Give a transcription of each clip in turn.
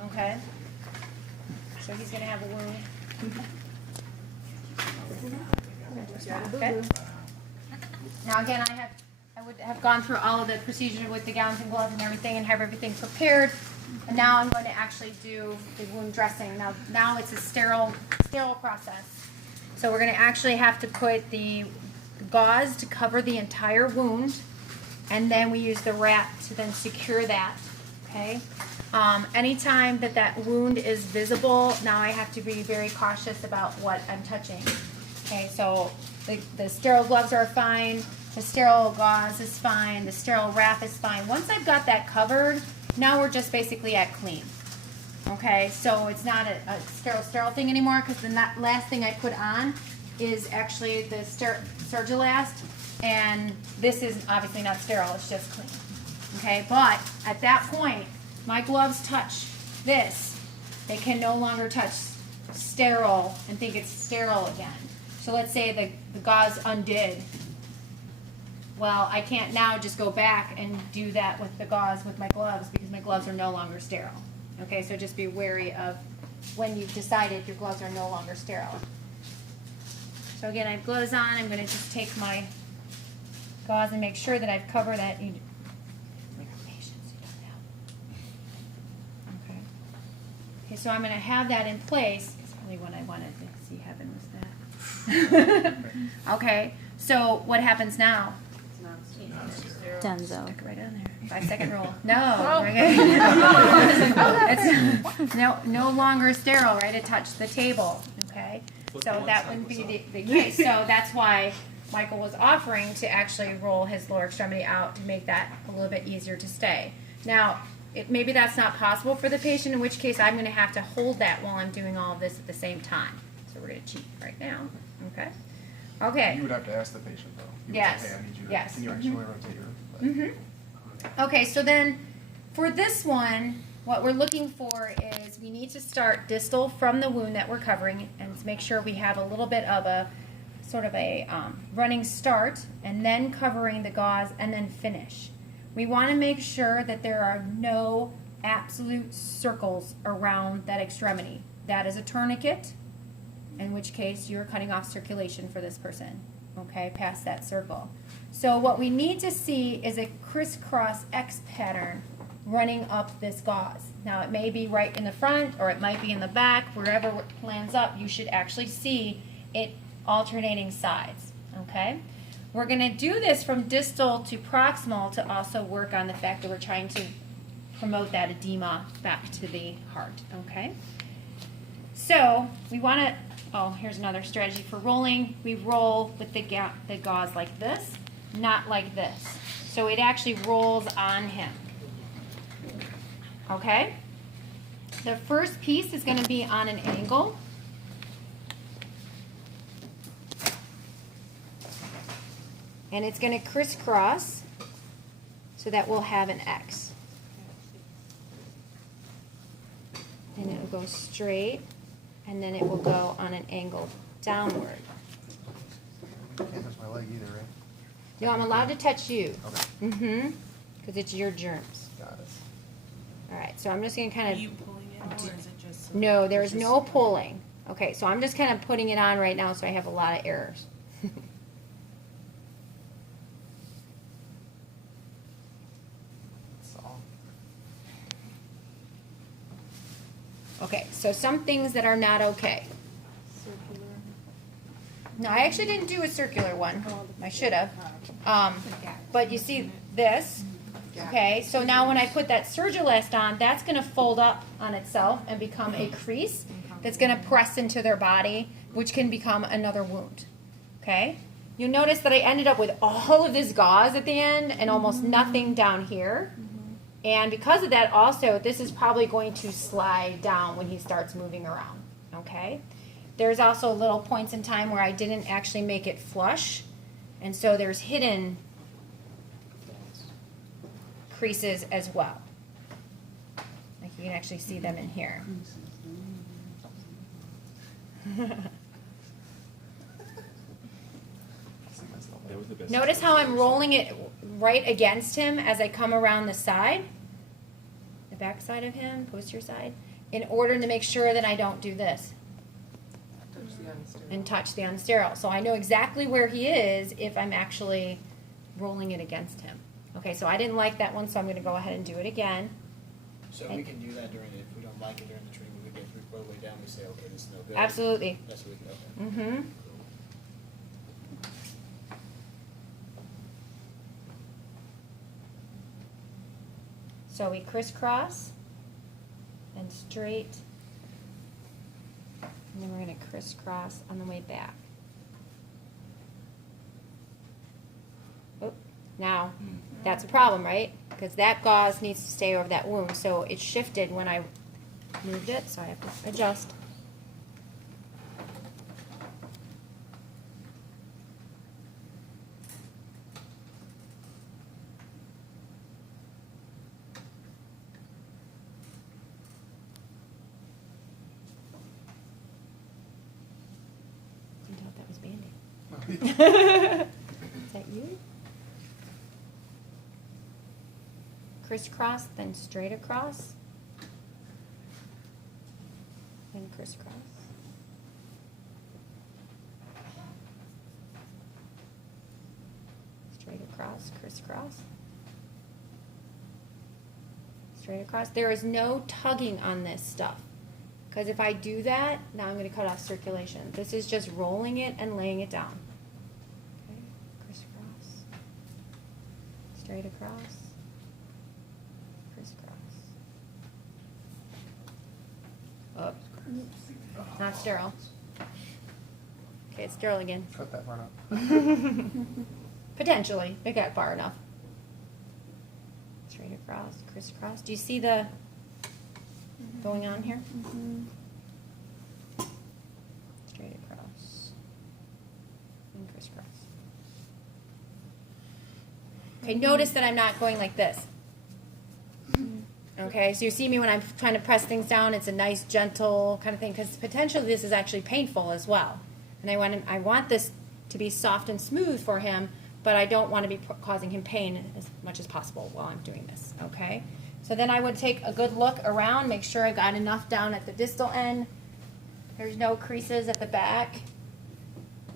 Okay? So he's going to have a wound. Okay. Now again, I would have gone through all of the procedure with the gowns and gloves and everything and have everything prepared. And now I'm going to actually do the wound dressing. Now it's a sterile process. So we're going to actually have to put the gauze to cover the entire wound, and then we use the wrap to then secure that. Okay. Anytime that wound is visible, now I have to be very cautious about what I'm touching. Okay, so the sterile gloves are fine, the sterile gauze is fine, the sterile wrap is fine. Once I've got that covered, now we're just basically at clean. Okay, so it's not a sterile thing anymore, because the last thing I put on is actually the Surgilast, and this is obviously not sterile, it's just clean. Okay, but at that point, my gloves touch this. They can no longer touch sterile and think it's sterile again. So let's say the gauze undid. Well, I can't now just go back and do that with the gauze with my gloves, because my gloves are no longer sterile. Okay, so just be wary of when you've decided your gloves are no longer sterile. So again, I have gloves on. I'm going to just take my gauze and make sure that I've covered that. Okay, so I'm going to have that in place. It's really what I wanted to see heaven was that. Okay, so what happens now? Denzo. Stick it right on there. 5-second rule. No. It's no longer sterile, right? It touched the table. Okay, so that wouldn't be the case. So that's why Michael was offering to actually roll his lower extremity out to make that a little bit easier to stay. Now, maybe that's not possible for the patient, in which case I'm going to have to hold that while I'm doing all of this at the same time. So we're going to cheat right now. Okay. Okay. You would have to ask the patient, though. You Yes. Would say, hey, I need you to, Yes. Can you actually rotate your leg? Okay, so then for this one, what we're looking for is we need to start distal from the wound that we're covering and make sure we have a little bit of a sort of a running start, and then covering the gauze, and then finish. We want to make sure that there are no absolute circles around that extremity. That is a tourniquet, in which case you're cutting off circulation for this person, okay, past that circle. So what we need to see is a crisscross X pattern running up this gauze. Now it may be right in the front, or it might be in the back. Wherever it lands up, you should actually see it alternating sides, okay? We're going to do this from distal to proximal to also work on the fact that we're trying to promote that edema back to the heart, okay? So we want to, oh, here's another strategy for rolling. We roll with the gauze like this, not like this. So it actually rolls on him, okay? The first piece is going to be on an angle. And it's going to crisscross so that we'll have an X. And it will go straight, and then it will go on an angle downward. Can't touch my leg either, right? No, I'm allowed to touch you. Okay. Because it's your germs. Got it. All right, so I'm just going to kind Are of... you pulling it, or is it just? No, there's no pulling. Okay, so I'm just kind of putting it on right now, so I have a lot of errors. That's all. Okay, so some things that are not okay. No, I actually didn't do a circular one. I should have. But you see this, okay? So now when I put that Surgilast on, that's going to fold up on itself and become a crease that's going to press into their body, which can become another wound, okay? You notice that I ended up with all of this gauze at the end and almost nothing down here. And because of that, also, this is probably going to slide down when he starts moving around, okay? There's also little points in time where I didn't actually make it flush, and so there's hidden creases as well. Like you can actually see them in here. That was the best. Notice how I'm rolling it right against him as I come around the side. the back side of him, posterior side, in order to make sure that I don't do this and touch the unsterile. So I know exactly where he is if I'm actually rolling it against him. Okay, so I didn't like that one, so I'm gonna go ahead and do it again. So we can do that during, if we don't like it during the treatment, we get all the way down, we say, okay, this is no good. Absolutely. That's what we can, okay. Mm-hmm. So we crisscross and straight, and then we're gonna crisscross on the way back. Oh, now, that's a problem, right? Because that gauze needs to stay over that wound, so it shifted when I moved it, so I have to adjust. Didn't tell if that was Band-Aid. Is that you? Crisscross, then straight across. Then crisscross. Straight across, crisscross. Straight across. There is no tugging on this stuff. Because if I do that, now I'm going to cut off circulation. This is just rolling it and laying it down. Okay, crisscross. Straight across. Crisscross. Up. Not sterile. Okay, it's sterile again. Cut that part out. Potentially. It got far enough. Straight across, crisscross. Do you see the going on here? Straight across and crisscross. Okay, notice that I'm not going like this. Okay, so you see me when I'm trying to press things down, it's a nice, gentle kind of thing, because potentially this is actually painful as well. And I want this to be soft and smooth for him, but I don't want to be causing him pain as much as possible while I'm doing this, okay? So then I would take a good look around, make sure I've got enough down at the distal end. There's no creases at the back.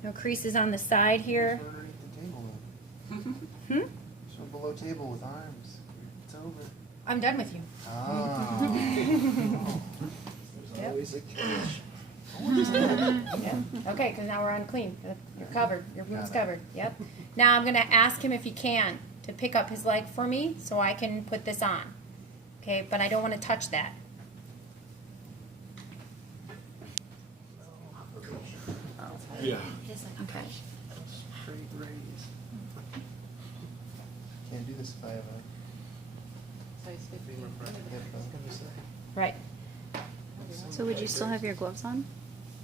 No creases on the side here. Show underneath the table then. Hmm? Show below table with arms. It's over. I'm done with you. Oh. There's Yep. always a catch. Yeah. Okay, because now we're on clean. You're covered. Your wound's covered. Yep. Now I'm going to ask him if he can to pick up his leg for me so I can put this on. Okay, but I don't want to touch that. Yeah. Okay. Straight raise. Can't do this if I have a femur fracture. Yep, I was gonna say. Right. So would you still have your gloves on?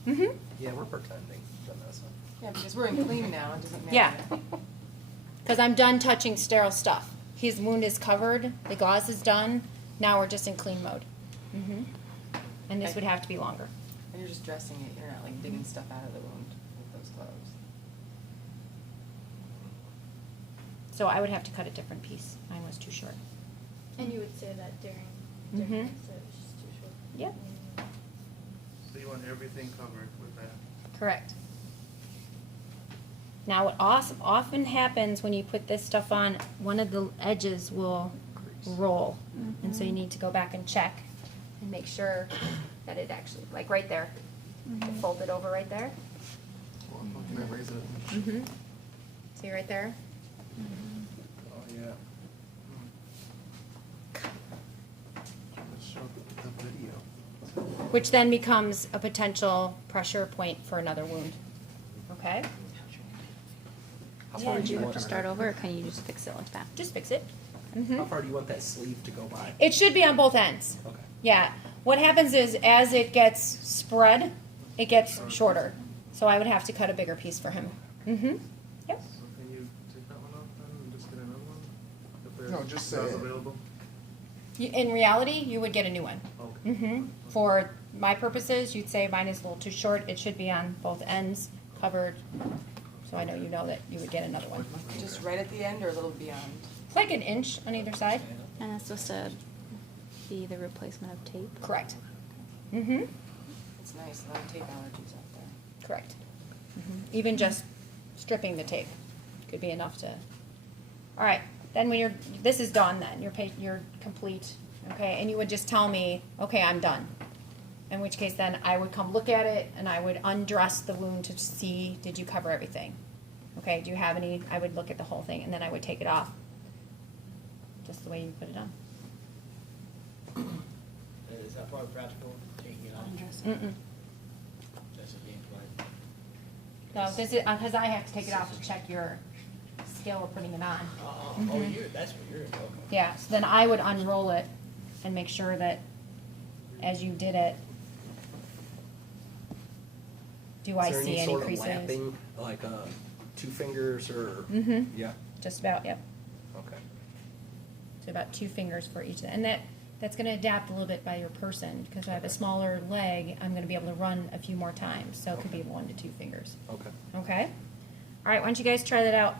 Mm-hmm. Yeah, we're pretending, Vanessa. Yeah, because we're in clean now, it doesn't matter. Yeah. Because I'm done touching sterile stuff. His wound is covered. The gauze is done. Now we're just in clean mode. Mm-hmm. And this would have to be longer. And you're just dressing it, you're not like digging stuff out of the wound with those gloves. So I would have to cut a different piece. Mine was too short. And you would say that during Mhm. so it's just too short. Yep. So you want everything covered with that? Correct. Now, what often happens when you put this stuff on, one of the edges will roll. And so you need to go back and check and make sure that it actually, like right there, it folded over right there. Well, can I raise it? Mm-hmm. See right there? Oh, yeah. Let's show the video. Which then becomes a potential pressure point for another wound. Okay? How So far would do you you have want to start over, or can you just fix it like that? Just fix it. How Mm-hmm. far do you want that sleeve to go by? It should be on both ends. Okay. Yeah. What happens is as it gets spread, it gets shorter. So I would have to cut a bigger piece for him. Mm-hmm. Yep. So can you take that one off then and just get another one? If there's No, just say those it. available? In reality, you would get a new one. Okay. Mm-hmm. For my purposes, you'd say mine is a little too short. It should be on both ends, covered. So I know you know that you would get another one. Just right at the end or a little beyond? It's like an inch on either side. And it's supposed to be the replacement of tape? Correct. Mm-hmm. It's nice, no tape allergies out there. Correct. Even just stripping the tape could be enough to. All right. Then when this is done, then you're complete. Okay, and you would just tell me, okay, I'm done. In which case, then I would come look at it and I would undress the wound to see, did you cover everything? Okay, do you have any? I would look at the whole thing and then I would take it off, just the way you put it on. Is that part practical, taking it off? Mm-mm. Just a gameplay. No, this is because I have to take it off to check your skill of putting it on. Oh, that's what you're, okay. Yeah, so then I would unroll it and make sure that as you did it, do I Is there see any sort of creases? lapping, like 2 fingers or? Mm-hmm. Yeah. Just about, yep. Okay. So about 2 fingers for each, and that's going to adapt a little bit by your person because if I have a smaller leg, I'm going to be able to run a few more times, so it could be 1 to 2 fingers. Okay. Okay. All right, why don't you guys try that out?